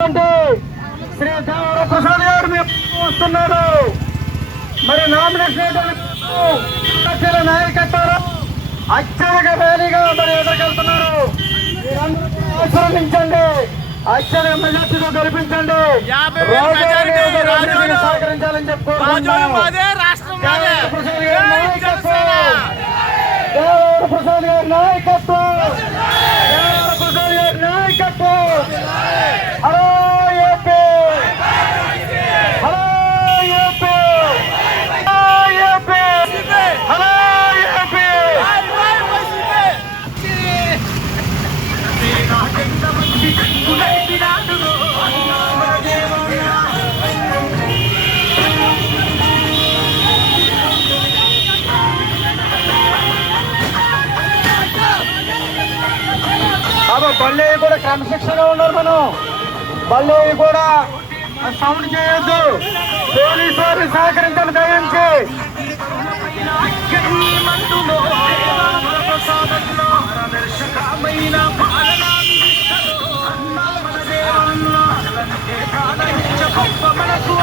శ్రీ దేవర ప్రసాద్ గారు వస్తున్నారు. మరి నామినేషన్ నాయకత్వం అత్యధిక ర్యాలీగా మరి ఎదుర్కొంటున్నారు. ఆశ్రమించండి, అత్యధిక మెజార్టీతో గెలిపించండి, సహకరించాలని చెప్పుకోవాలి. దేవర ప్రసాద్ గారి నాయకత్వం, దేవర ప్రసాద్ గారి నాయకత్వం. Hello AP, hello AP, hello AP, hello AP. బళ్ళీ కూడా క్రమశిక్షణగా ఉన్నారు. మనం బళ్ళీ కూడా సౌండ్ చేయొద్దు. పోలీసు వారిని సహకరించాలి దయించి. మనకు